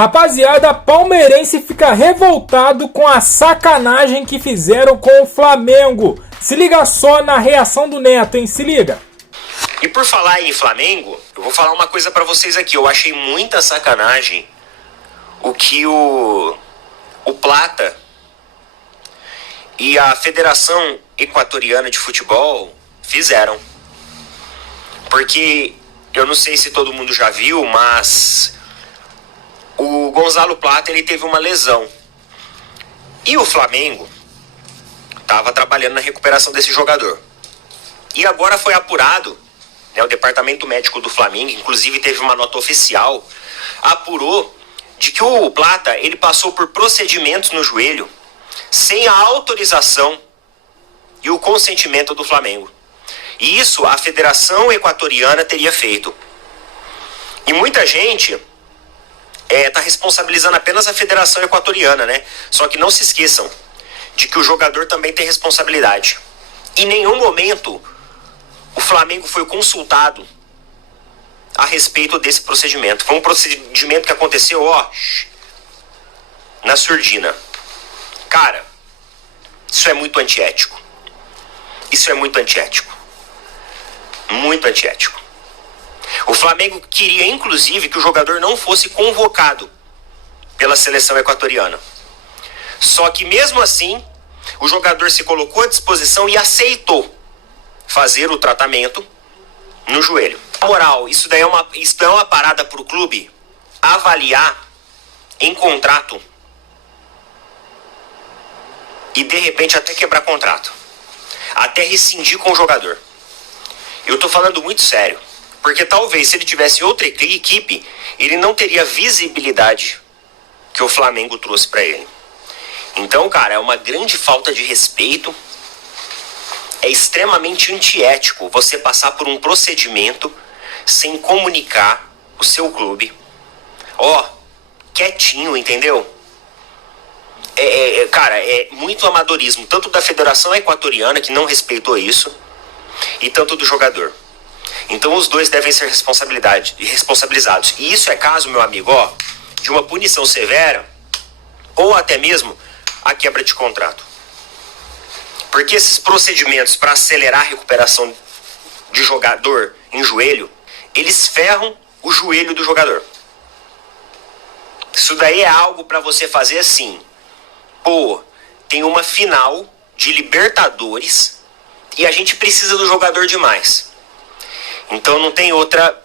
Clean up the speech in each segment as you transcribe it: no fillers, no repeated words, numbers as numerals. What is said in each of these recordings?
Rapaziada, palmeirense fica revoltado com a sacanagem que fizeram com o Flamengo. Se liga só na reação do Neto, hein? Se liga. E por falar em Flamengo, eu vou falar uma coisa pra vocês aqui. Eu achei muita sacanagem o que o Plata e a Federação Equatoriana de Futebol fizeram. Porque eu não sei se todo mundo já viu, mas o Gonzalo Plata, ele teve uma lesão. E o Flamengo estava trabalhando na recuperação desse jogador. E agora foi apurado, né, o departamento médico do Flamengo, inclusive teve uma nota oficial, apurou de que o Plata, ele passou por procedimentos no joelho sem a autorização e o consentimento do Flamengo. E isso a Federação Equatoriana teria feito. E muita gente está responsabilizando apenas a Federação Equatoriana, né? Só que não se esqueçam de que o jogador também tem responsabilidade. Em nenhum momento o Flamengo foi consultado a respeito desse procedimento. Foi um procedimento que aconteceu, na surdina. Cara, isso é muito antiético. Isso é muito antiético. Muito antiético. O Flamengo queria, inclusive, que o jogador não fosse convocado pela seleção equatoriana. Só que, mesmo assim, o jogador se colocou à disposição e aceitou fazer o tratamento no joelho. Na moral, isso é uma parada para o clube avaliar em contrato e, de repente, até quebrar contrato. Até rescindir com o jogador. Eu tô falando muito sério. Porque talvez se ele tivesse outra equipe, ele não teria a visibilidade que o Flamengo trouxe para ele. Então, cara, é uma grande falta de respeito. É extremamente antiético você passar por um procedimento sem comunicar o seu clube. Quietinho, entendeu? Cara, é muito amadorismo, tanto da Federação Equatoriana, que não respeitou isso, e tanto do jogador. Então os dois devem ser responsabilizados. E isso é caso, meu amigo, de uma punição severa ou até mesmo a quebra de contrato. Porque esses procedimentos para acelerar a recuperação de jogador em joelho, eles ferram o joelho do jogador. Isso daí é algo para você fazer assim. Tem uma final de Libertadores e a gente precisa do jogador demais. Então não tem outra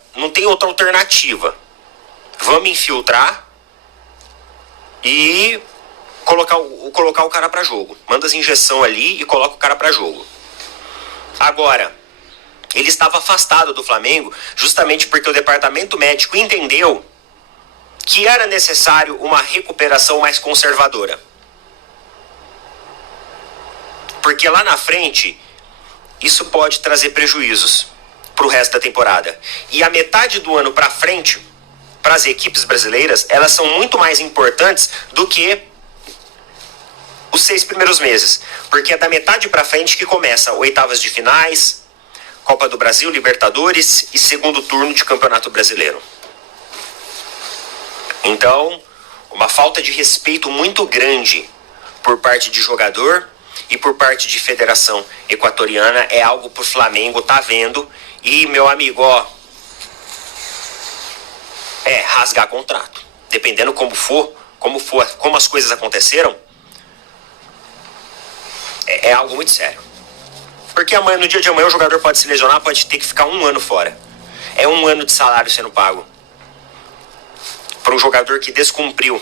alternativa. Vamos infiltrar e colocar o cara para jogo. Manda as injeções ali e coloca o cara para jogo. Agora, ele estava afastado do Flamengo justamente porque o departamento médico entendeu que era necessário uma recuperação mais conservadora. Porque lá na frente, isso pode trazer prejuízos para o resto da temporada. E a metade do ano para frente, para as equipes brasileiras, elas são muito mais importantes do que os 6 primeiros meses. Porque é da metade para frente que começa oitavas de finais, Copa do Brasil, Libertadores e segundo turno de Campeonato Brasileiro. Então, uma falta de respeito muito grande por parte de jogador e por parte de Federação Equatoriana é algo pro Flamengo tá vendo. E, meu amigo, rasgar contrato. Dependendo como as coisas aconteceram, é algo muito sério. Porque amanhã, no dia de amanhã, o jogador pode se lesionar, pode ter que ficar 1 ano fora. É 1 ano de salário sendo pago para um jogador que descumpriu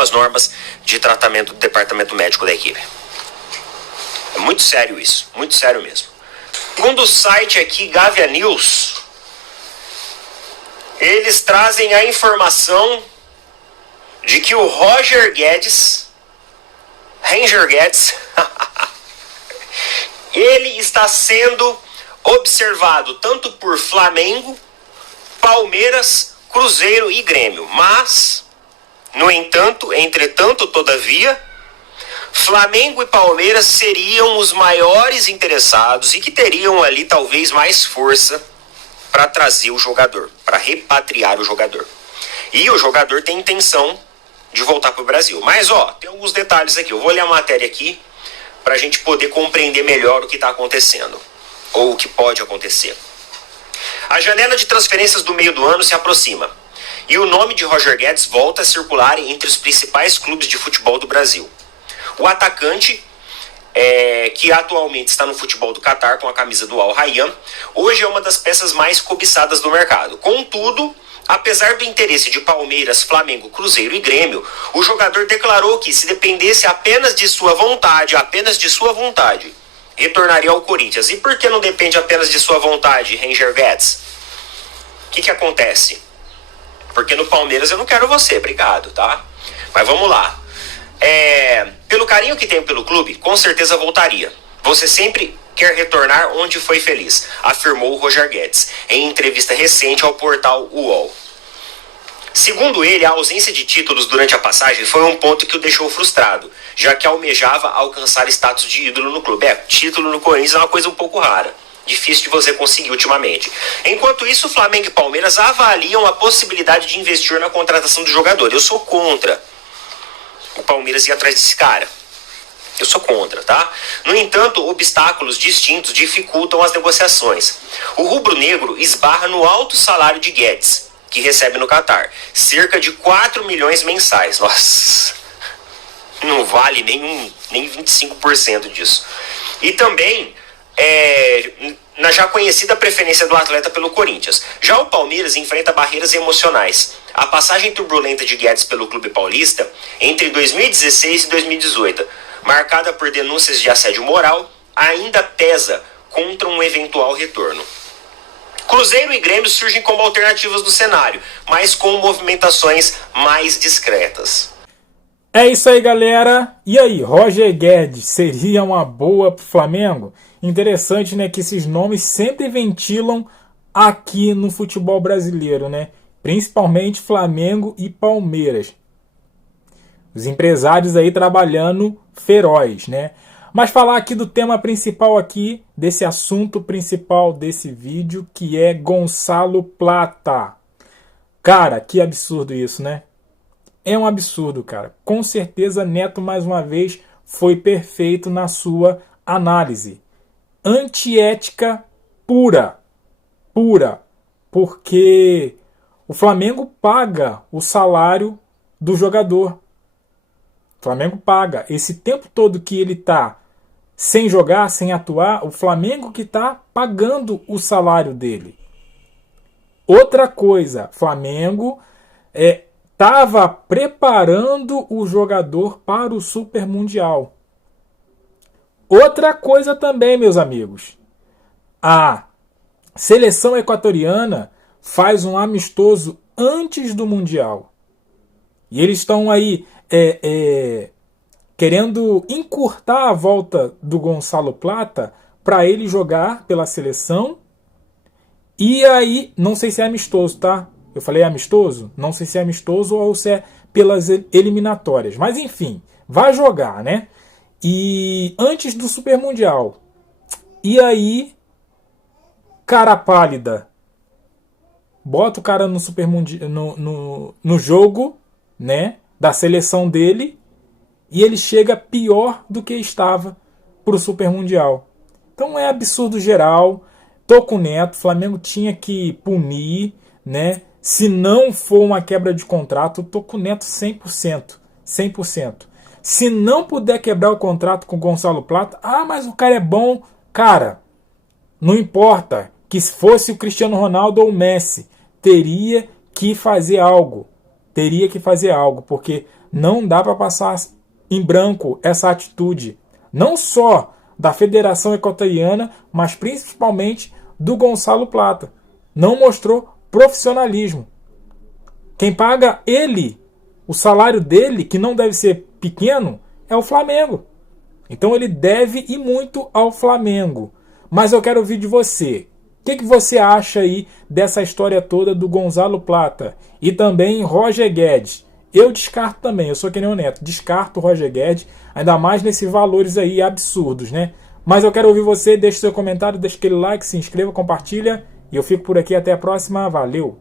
as normas de tratamento do departamento médico da equipe. É muito sério isso, muito sério mesmo. Segundo o site aqui, Gávea News, eles trazem a informação de que o Ranger Guedes, ele está sendo observado tanto por Flamengo, Palmeiras, Cruzeiro e Grêmio. Mas, no entanto, entretanto, todavia, Flamengo e Palmeiras seriam os maiores interessados e que teriam ali talvez mais força para trazer o jogador, para repatriar o jogador. E o jogador tem intenção de voltar para o Brasil. Mas, tem alguns detalhes aqui. Eu vou ler a matéria aqui para a gente poder compreender melhor o que está acontecendo, ou o que pode acontecer. A janela de transferências do meio do ano se aproxima, e o nome de Roger Guedes volta a circular entre os principais clubes de futebol do Brasil. O atacante, que atualmente está no futebol do Catar com a camisa do Al Rayyan, hoje é uma das peças mais cobiçadas do mercado. Contudo, apesar do interesse de Palmeiras, Flamengo, Cruzeiro e Grêmio, o jogador declarou que, se dependesse apenas de sua vontade, retornaria ao Corinthians. E por que não depende apenas de sua vontade, Roger Guedes? O que acontece? Porque no Palmeiras eu não quero você, obrigado, tá? Mas vamos lá. Pelo carinho que tenho pelo clube, com certeza voltaria. Você sempre quer retornar onde foi feliz, afirmou o Roger Guedes, em entrevista recente ao portal UOL. Segundo ele, a ausência de títulos durante a passagem foi um ponto que o deixou frustrado, já que almejava alcançar status de ídolo no clube. Título no Corinthians é uma coisa um pouco rara, difícil de você conseguir ultimamente. Enquanto isso, Flamengo e Palmeiras avaliam a possibilidade de investir na contratação do jogador. Eu sou contra o Palmeiras ir atrás desse cara. Eu sou contra, tá? No entanto, obstáculos distintos dificultam as negociações. O rubro-negro esbarra no alto salário de Guedes, que recebe no Catar, cerca de 4 milhões mensais. Nossa, não vale nem 25% disso. E também na já conhecida preferência do atleta pelo Corinthians. Já o Palmeiras enfrenta barreiras emocionais. A passagem turbulenta de Guedes pelo clube paulista entre 2016 e 2018, marcada por denúncias de assédio moral, ainda pesa contra um eventual retorno. Cruzeiro e Grêmio surgem como alternativas do cenário, mas com movimentações mais discretas. É isso aí, galera. E aí, Roger Guedes seria uma boa pro Flamengo? Interessante, né, que esses nomes sempre ventilam aqui no futebol brasileiro, né? Principalmente Flamengo e Palmeiras. Os empresários aí trabalhando feroz, né? Mas falar aqui do tema principal aqui, desse assunto principal desse vídeo, que é Gonçalo Plata. Cara, que absurdo isso, né? É um absurdo, cara. Com certeza, Neto, mais uma vez, foi perfeito na sua análise. Antiética pura. Pura. Porque o Flamengo paga o salário do jogador. O Flamengo paga. Esse tempo todo que ele está sem jogar, sem atuar, o Flamengo que está pagando o salário dele. Outra coisa, Flamengo estava preparando o jogador para o Super Mundial. Outra coisa também, meus amigos. A seleção equatoriana faz um amistoso antes do Mundial. E eles estão aí querendo encurtar a volta do Gonçalo Plata para ele jogar pela seleção. E aí, não sei se é amistoso, tá? Eu falei amistoso? Não sei se é amistoso ou se é pelas eliminatórias. Mas enfim, vai jogar, né? E antes do Super Mundial. E aí, cara pálida. Bota o cara no Super Mundial, no jogo, né, da seleção dele. E ele chega pior do que estava para o Super Mundial. Então é absurdo geral. Tô com o Neto. O Flamengo tinha que punir, né? Se não for uma quebra de contrato, eu tô com o Neto 100%. 100%. Se não puder quebrar o contrato com o Gonçalo Plata, mas o cara é bom. Cara, não importa que se fosse o Cristiano Ronaldo ou o Messi, teria que fazer algo. Teria que fazer algo, porque não dá para passar em branco essa atitude. Não só da Federação Equatoriana, mas principalmente do Gonçalo Plata. Não mostrou profissionalismo. Quem paga ele, o salário dele, que não deve ser pequeno, é o Flamengo. Então ele deve ir muito ao Flamengo. Mas eu quero ouvir de você. O que você acha aí dessa história toda do Gonçalo Plata? E também Roger Guedes. Eu descarto também, eu sou que nem o Neto. Descarto o Roger Guedes, ainda mais nesses valores aí absurdos, né? Mas eu quero ouvir você, deixe seu comentário, deixe aquele like, se inscreva, compartilha. E eu fico por aqui, até a próxima, valeu!